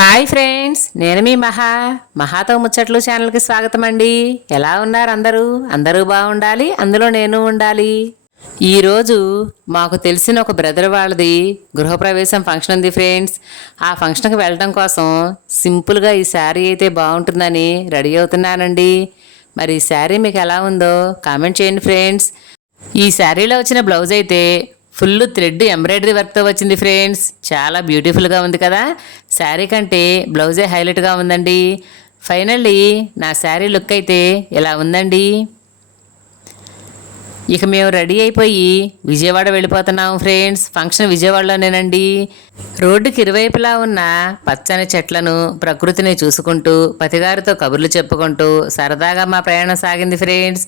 Hi friends నేను మీ మహా మహాతో ముచ్చట్లు ఛానల్కి స్వాగతం అండి ఎలా ఉన్నారు అందరూ? అందరూ బాగుండాలి అందులో నేను ఉండాలి. ఈరోజు మాకు తెలిసిన ఒక బ్రదర్ వాళ్ళది గృహప్రవేశం ఫంక్షన్ ఉంది ఫ్రెండ్స్. ఆ ఫంక్షన్కి వెళ్ళడం కోసం సింపుల్గా ఈ శారీ అయితే బాగుంటుందని రెడీ అవుతున్నానండి. మరి ఈ శారీ మీకు ఎలా ఉందో కామెంట్ చేయండి ఫ్రెండ్స్. ఈ శారీలో వచ్చిన బ్లౌజ్ అయితే ఫుల్ థ్రెడ్ ఎంబ్రాయిడరీ వర్క్తో వచ్చింది ఫ్రెండ్స్. చాలా బ్యూటిఫుల్గా ఉంది కదా. శారీ కంటే బ్లౌజే హైలైట్గా ఉందండి. ఫైనల్లీ నా శారీ లుక్ అయితే ఇలా ఉందండి? ఇక మేము రెడీ అయిపోయి విజయవాడ వెళ్ళిపోతున్నాం ఫ్రెండ్స్. ఫంక్షన్ విజయవాడలోనేనండి. రోడ్డుకి ఇరువైపులా ఉన్న పచ్చని చెట్లను ప్రకృతిని చూసుకుంటూ పతిగారితో కబుర్లు చెప్పుకుంటూ సరదాగా మా ప్రయాణం సాగింది ఫ్రెండ్స్.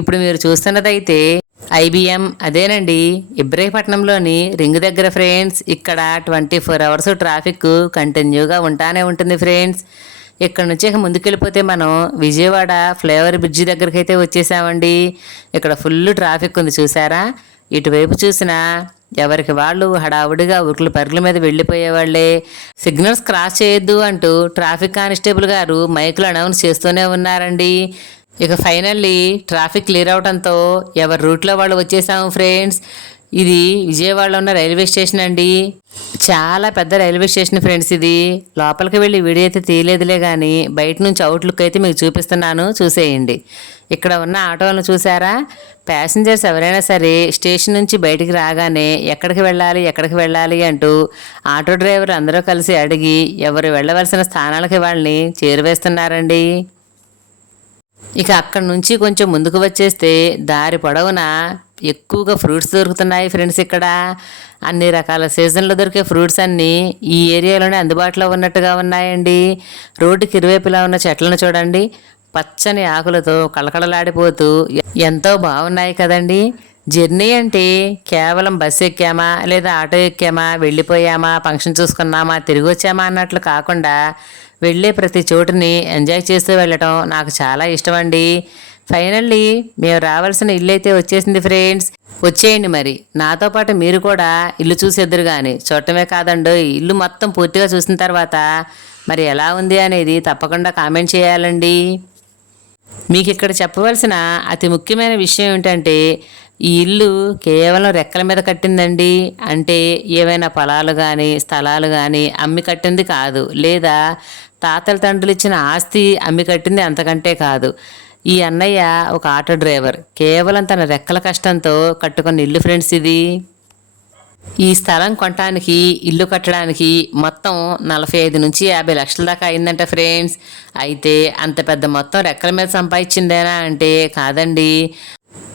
ఇప్పుడు మీరు చూస్తున్నదైతే ఐబిఎం అదేనండి. ఇబ్రహీపట్నంలోని రింగ్ దగ్గర ఫ్రెండ్స్ ఇక్కడ ట్వంటీ ఫోర్ అవర్స్ ట్రాఫిక్ కంటిన్యూగా ఉంటానే ఉంటుంది ఫ్రెండ్స్. ఇక్కడ నుంచి ఇక ముందుకెళ్ళిపోతే మనం విజయవాడ ఫ్లేవర్ బ్రిడ్జి దగ్గరికి అయితే వచ్చేసామండి. ఇక్కడ ఫుల్ ట్రాఫిక్ ఉంది చూసారా? ఇటువైపు చూసినా ఎవరికి వాళ్ళు హడావుడిగా ఉరుకుల పరుగుల మీద వెళ్ళిపోయేవాళ్ళే సిగ్నల్స్ క్రాస్ చేయొద్దు అంటూ ట్రాఫిక్ కానిస్టేబుల్ గారు మైకులు అనౌన్స్ చేస్తూనే ఉన్నారండి. ఇక ఫైనల్లీ ట్రాఫిక్ క్లియర్ అవడంతో ఎవరి రూట్లో వాళ్ళు వచ్చేసాము ఫ్రెండ్స్. ఇది విజయవాడలో ఉన్న రైల్వే స్టేషన్ అండి. చాలా పెద్ద రైల్వే స్టేషన్ ఫ్రెండ్స్ ఇది. లోపలికి వెళ్ళి వీడియో అయితే తీయలేదులే కానీ బయట నుంచి అవుట్లుక్ అయితే మీకు చూపిస్తున్నాను. చూసేయండి. ఇక్కడ ఉన్న ఆటోలను చూసారా? ప్యాసింజర్స్ ఎవరైనా సరే స్టేషన్ నుంచి బయటికి రాగానే ఎక్కడికి వెళ్ళాలి ఎక్కడికి వెళ్ళాలి అంటూ ఆటో డ్రైవర్ అందరూ కలిసి అడిగి ఎవరు వెళ్ళవలసిన స్థానాలకి వాళ్ళని చేరువేస్తున్నారండి. ఇక అక్కడ నుంచి కొంచెం ముందుకు వచ్చేస్తే దారి పొడవునా ఎక్కువగా ఫ్రూట్స్ దొరుకుతున్నాయి ఫ్రెండ్స్ ఇక్కడ. అన్ని రకాల సీజన్లో దొరికే ఫ్రూట్స్ అన్నీ ఈ ఏరియాలోనే అందుబాటులో ఉన్నట్టుగా ఉన్నాయండి. రోడ్డుకి ఇరువైపులా ఉన్న చెట్లను చూడండి. పచ్చని ఆకులతో కళకళలాడిపోతూ ఎంతో బాగున్నాయి కదండి. జర్నీ అంటే కేవలం బస్సు ఎక్కామా లేదా ఆటో ఎక్కామా వెళ్ళిపోయామా ఫంక్షన్ చూసుకున్నామా తిరిగి వచ్చామా అన్నట్లు కాకుండా వెళ్ళే ప్రతి చోటుని ఎంజాయ్ చేస్తూ వెళ్ళటం నాకు చాలా ఇష్టం అండి ఫైనల్లీ మేము రావాల్సిన ఇల్లు అయితే వచ్చేసింది ఫ్రెండ్స్. వచ్చేయండి మరి. నాతో పాటు మీరు కూడా ఇల్లు చూసేద్దరు కానీ చూడటమే కాదండి ఇల్లు మొత్తం పూర్తిగా చూసిన తర్వాత మరి ఎలా ఉంది అనేది తప్పకుండా కామెంట్ చేయాలండి. మీకు ఇక్కడ చెప్పవలసిన అతి ముఖ్యమైన విషయం ఏంటంటే ఈ ఇల్లు కేవలం రెక్కల మీద కట్టిందండి. అంటే ఏవైనా పొలాలు కానీ స్థలాలు కానీ అమ్మి కట్టింది కాదు. లేదా తాతల తండ్రులు ఇచ్చిన ఆస్తి అమ్మి కట్టింది అంతకంటే కాదు. ఈ అన్నయ్య ఒక ఆటో డ్రైవర్. కేవలం తన రెక్కల కష్టంతో కట్టుకున్న ఇల్లు ఫ్రెండ్స్ ఇది. ఈ స్థలం కొనటానికి ఇల్లు కట్టడానికి మొత్తం నలభై ఐదు నుంచి యాభై లక్షల దాకా అయిందంట ఫ్రెండ్స్. అయితే అంత పెద్ద మొత్తం రెక్కల మీద సంపాదించిందేనా అంటే కాదండి.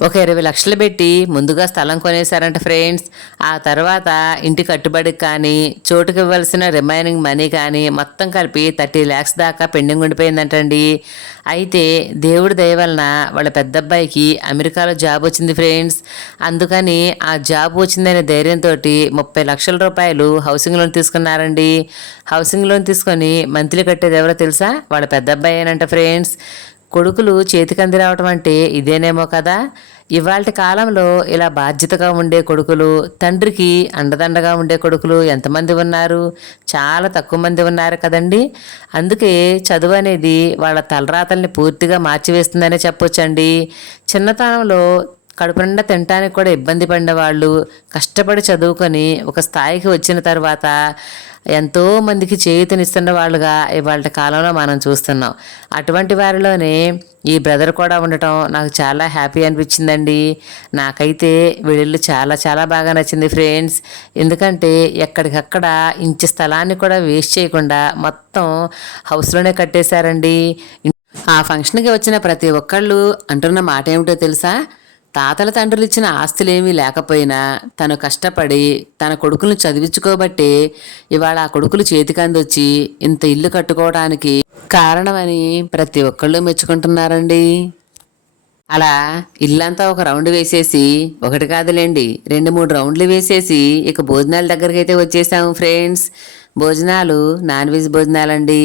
ఒక ఇరవై లక్షలు పెట్టి ముందుగా స్థలం కొనేశారంట ఫ్రెండ్స్. ఆ తర్వాత ఇంటి కట్టుబడికి కానీ చోటుకి ఇవ్వాల్సిన రిమైనింగ్ మనీ కానీ మొత్తం కలిపి థర్టీ ల్యాక్స్ దాకా పెండింగ్ ఉండిపోయిందంటండి. అయితే దేవుడి దయ వలన వాళ్ళ పెద్దబ్బాయికి అమెరికాలో జాబ్ వచ్చింది ఫ్రెండ్స్. అందుకని ఆ జాబ్ వచ్చిందనే ధైర్యంతో ముప్పై లక్షల రూపాయలు హౌసింగ్ లోన్ తీసుకున్నారండి. హౌసింగ్ లోన్ తీసుకొని మంత్లీ కట్టేది ఎవరో తెలుసా? వాళ్ళ పెద్దబ్బాయి ఏనంట ఫ్రెండ్స్. కొడుకులు చేతికంది రావటం అంటే ఇదేనేమో కదా? ఇవాళ కాలంలో ఇలా బాధ్యతగా ఉండే కొడుకులు తండ్రికి అండదండగా ఉండే కొడుకులు ఎంతమంది ఉన్నారు? చాలా తక్కువ మంది ఉన్నారు కదండి. అందుకే చదువు అనేది వాళ్ళ తలరాతల్ని పూర్తిగా మార్చివేస్తుందనే చెప్పొచ్చండి. చిన్నతనంలో కడుపు నిండా తినటానికి కూడా ఇబ్బంది పడిన వాళ్ళు కష్టపడి చదువుకొని ఒక స్థాయికి వచ్చిన తర్వాత ఎంతో మందికి చేయూతనిస్తున్న వాళ్ళుగా ఇవాళ కాలంలో మనం చూస్తున్నాం. అటువంటి వారిలోనే ఈ బ్రదర్ కూడా ఉండటం నాకు చాలా హ్యాపీ అనిపించిందండి. నాకైతే వీళ్ళు చాలా చాలా బాగా నచ్చింది ఫ్రెండ్స్. ఎందుకంటే ఎక్కడికక్కడ ఇంచు స్థలాన్ని కూడా వేస్ట్ చేయకుండా మొత్తం హౌస్లోనే కట్టేశారండి. ఆ ఫంక్షన్కి వచ్చిన ప్రతి ఒక్కళ్ళు అంటున్న మాట ఏమిటో తెలుసా? తాతల తండ్రులు ఇచ్చిన ఆస్తులేమీ లేకపోయినా తను కష్టపడి తన కొడుకులను చదివించుకోబట్టే ఇవాళ ఆ కొడుకులు చేతికందొచ్చి ఇంత ఇల్లు కట్టుకోవడానికి కారణమని ప్రతి ఒక్కళ్ళు మెచ్చుకుంటున్నారండి. అలా ఇల్లంతా ఒక రౌండ్ వేసేసి ఒకటి కాదులేండి రెండు మూడు రౌండ్లు వేసేసి ఇక భోజనాల దగ్గరికి అయితే వచ్చేసాము ఫ్రెండ్స్. భోజనాలు నాన్ వెజ్ భోజనాలండి.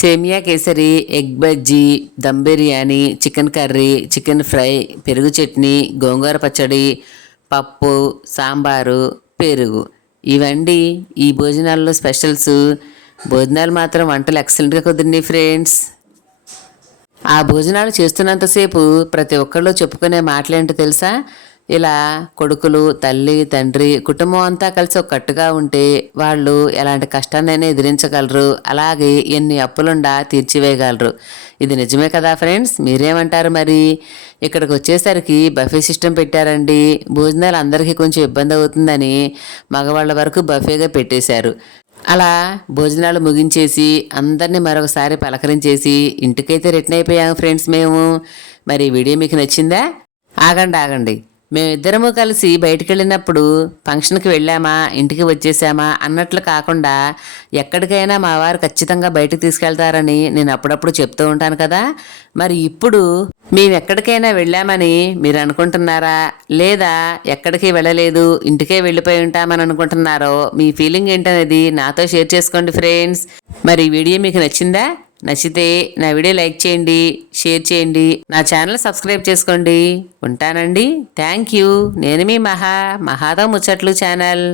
సేమియా kesari egg bajji dum biryani chicken curry chicken fry పెరుగు చట్నీ గోంగూర పచ్చడి పప్పు సాంబారు పెరుగు. ఇవండి ఈ భోజనాల్లో స్పెషల్స్. భోజనాలు మాత్రం వంటలు ఎక్సలెంట్గా కుదిరినాయి ఫ్రెండ్స్ ఆ భోజనాలు చేస్తున్నంతసేపు ప్రతి ఒక్కళ్ళు చెప్పుకునే మాటలేంటో తెలుసా? ఇలా కొడుకులు తల్లి తండ్రి కుటుంబం అంతా కలిసి ఒక కట్టుగా ఉంటే వాళ్ళు ఎలాంటి కష్టాన్నైనా ఎదిరించగలరు. అలాగే ఎన్ని అప్పులుండా తీర్చివేయగలరు. ఇది నిజమే కదా ఫ్రెండ్స్? మీరేమంటారు మరి? ఇక్కడికి వచ్చేసరికి బఫే సిస్టమ్ పెట్టారండి. భోజనాలు అందరికీ కొంచెం ఇబ్బంది అవుతుందని మగవాళ్ళ వరకు బఫేగా పెట్టేశారు. అలా భోజనాలు ముగించేసి అందరినీ మరొకసారి పలకరించేసి ఇంటికైతే రిటర్న్ అయిపోయాము ఫ్రెండ్స్ మేము. మరి వీడియో మీకు నచ్చిందా? ఆగండి ఆగండి. మేమిద్దరము కలిసి బయటికి వెళ్ళినప్పుడు ఫంక్షన్కి వెళ్ళామా ఇంటికి వచ్చేసామా అన్నట్లు కాకుండా ఎక్కడికైనా మా వారు ఖచ్చితంగా బయటకు తీసుకెళ్తారని నేను అప్పుడప్పుడు చెప్తూ ఉంటాను కదా. మరి ఇప్పుడు మేము ఎక్కడికైనా వెళ్ళామని మీరు అనుకుంటున్నారా? లేదా ఎక్కడికి వెళ్ళలేదు ఇంటికే వెళ్ళిపోయి ఉంటామని అనుకుంటున్నారో మీ ఫీలింగ్ ఏంటనేది నాతో షేర్ చేసుకోండి ఫ్రెండ్స్. మరి ఈ వీడియో మీకు నచ్చిందా? నచ్చితే నా వీడియో లైక్ చేయండి షేర్ చేయండి నా ఛానల్ సబ్స్క్రైబ్ చేసుకోండి. ఉంటానండి. Thank you. నేను మీ మహా మహాతో ముచ్చట్లు ఛానల్.